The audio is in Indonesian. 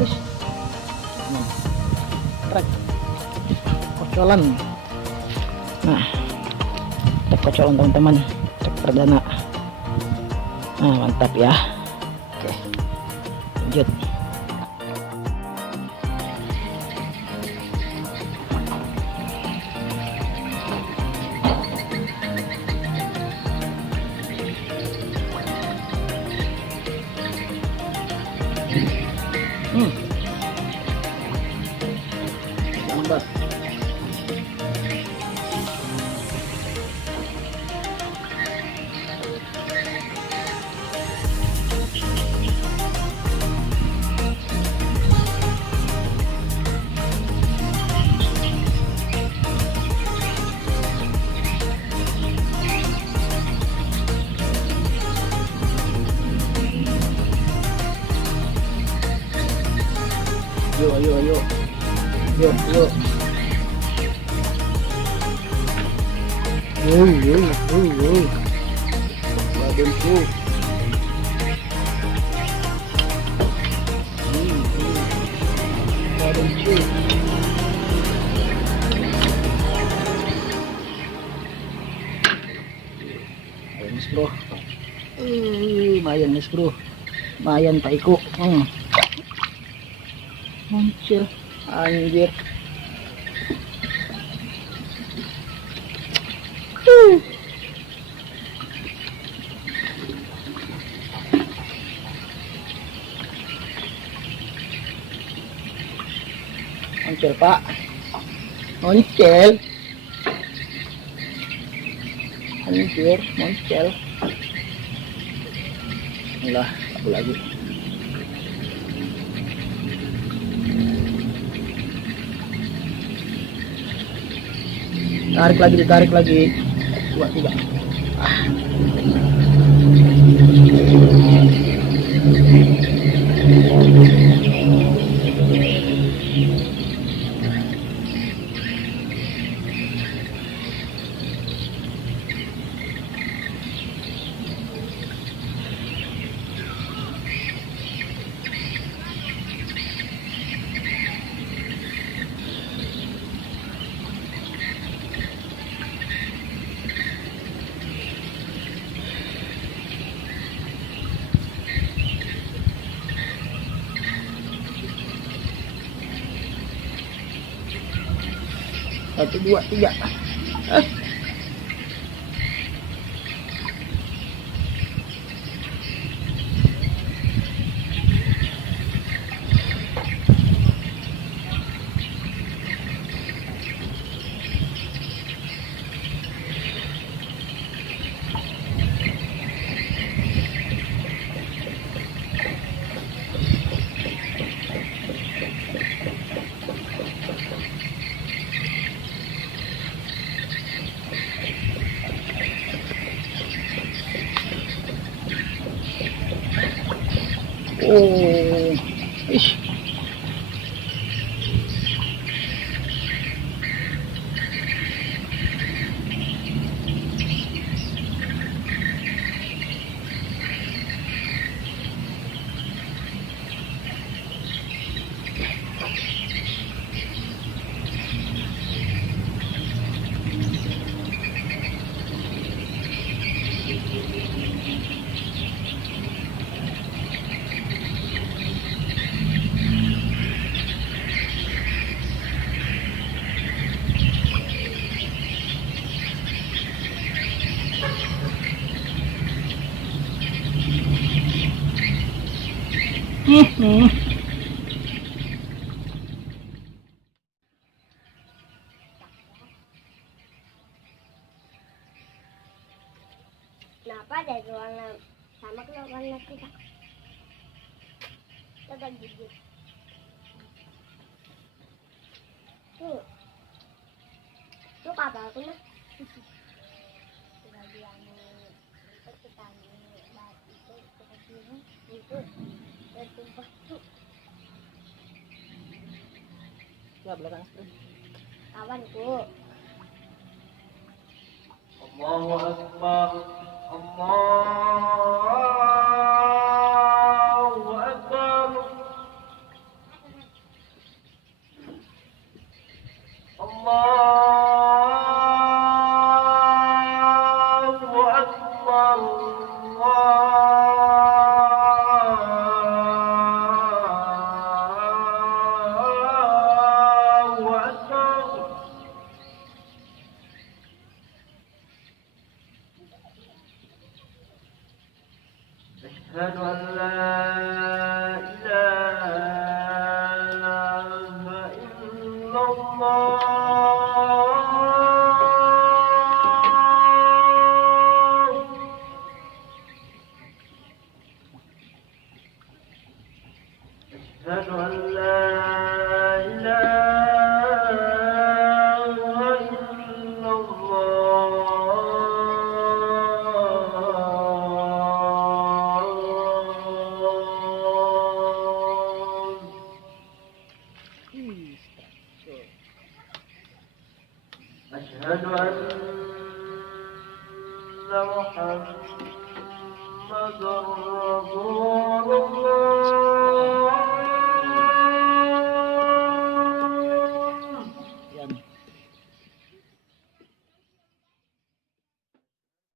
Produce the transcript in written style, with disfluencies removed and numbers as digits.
Wis. Trek. Kocolan. Nah, trek kocolan teman-teman. Trek perdana. Nah, mantap ya. Oke. Lanjut. Lambat. Yuk, ayo, ayo. Yuk, yuk. Badanku. Badanku. Ayan, Miss Bro. Lumayan, Miss Bro. Lumayan, Pak Iko. Muncul. Anjir. Muncul, Pak. Muncul. Anjir, muncul. Lah, aku lagi. Tarik lagi. 2, 3. Satu, 2, 3. Oh, ish. Kenapa dari warna sama ke warna kita? Coba gigit. Tuh. Tuh apa aku mah? Lagi yang itu kita lihat itu kita sini itu tertumpah tuh. Ya, belakang screen. Kawanku. Allahu Akbar. Allahu Akbar. إله إلا الله أشهد أن لا إله إلا الله أشهد أن محمد رسول الله